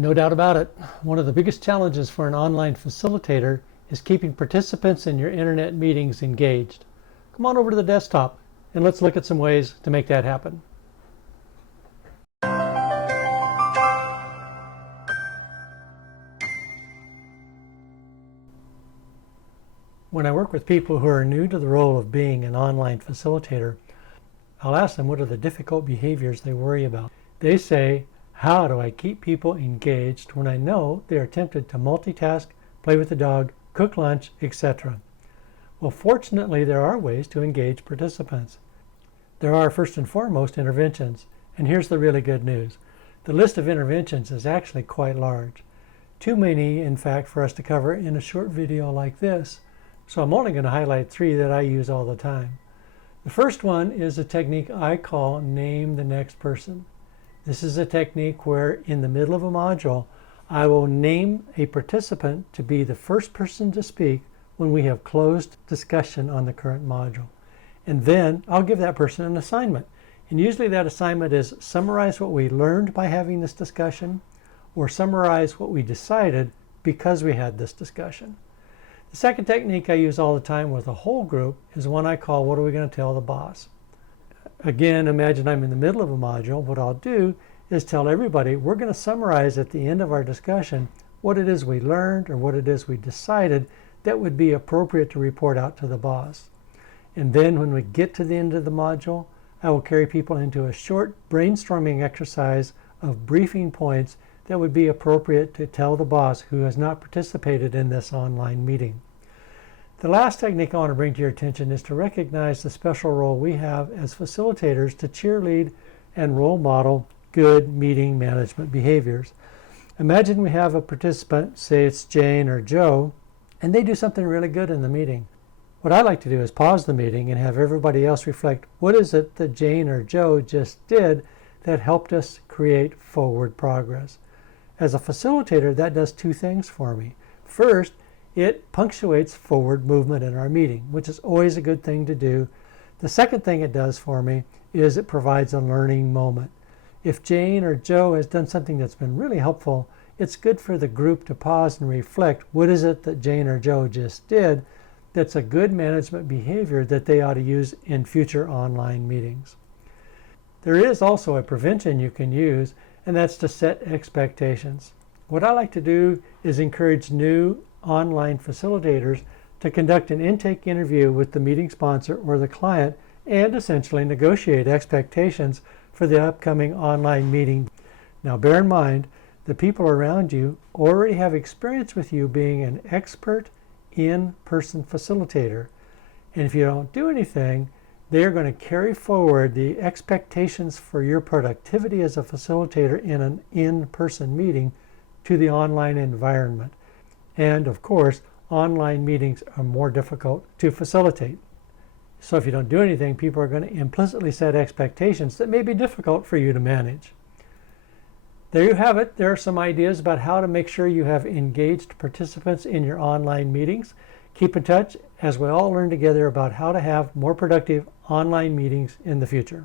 No doubt about it. One of the biggest challenges for an online facilitator is keeping participants in your internet meetings engaged. Come on over to the desktop and let's look at some ways to make that happen. When I work with people who are new to the role of being an online facilitator, I'll ask them what are the difficult behaviors they worry about. They say, how do I keep people engaged when I know they are tempted to multitask, play with the dog, cook lunch, etc.? Well, fortunately, there are ways to engage participants. There are, first and foremost, interventions. And here's the really good news. The list of interventions is actually quite large. Too many, in fact, for us to cover in a short video like this. So I'm only going to highlight 3 that I use all the time. The first one is a technique I call name the next person. This is a technique where in the middle of a module, I will name a participant to be the first person to speak when we have closed discussion on the current module. And then I'll give that person an assignment. And usually that assignment is summarize what we learned by having this discussion or summarize what we decided because we had this discussion. The second technique I use all the time with a whole group is one I call, what are we going to tell the boss? Again, imagine I'm in the middle of a module. What I'll do is tell everybody, we're going to summarize at the end of our discussion what it is we learned or what it is we decided that would be appropriate to report out to the boss. And then when we get to the end of the module, I will carry people into a short brainstorming exercise of briefing points that would be appropriate to tell the boss who has not participated in this online meeting. The last technique I want to bring to your attention is to recognize the special role we have as facilitators to cheerlead and role model good meeting management behaviors. Imagine we have a participant, say it's Jane or Joe, and they do something really good in the meeting. What I like to do is pause the meeting and have everybody else reflect, what is it that Jane or Joe just did that helped us create forward progress? As a facilitator, that does 2 things for me. First, it punctuates forward movement in our meeting, which is always a good thing to do. The second thing it does for me is it provides a learning moment. If Jane or Joe has done something that's been really helpful, it's good for the group to pause and reflect, what is it that Jane or Joe just did that's a good management behavior that they ought to use in future online meetings. There is also a prevention you can use, and that's to set expectations. What I like to do is encourage new online facilitators to conduct an intake interview with the meeting sponsor or the client and essentially negotiate expectations for the upcoming online meeting. Now bear in mind, the people around you already have experience with you being an expert in-person facilitator. And if you don't do anything, they are going to carry forward the expectations for your productivity as a facilitator in an in-person meeting to the online environment. And of course, online meetings are more difficult to facilitate. So if you don't do anything, people are going to implicitly set expectations that may be difficult for you to manage. There you have it. There are some ideas about how to make sure you have engaged participants in your online meetings. Keep in touch as we all learn together about how to have more productive online meetings in the future.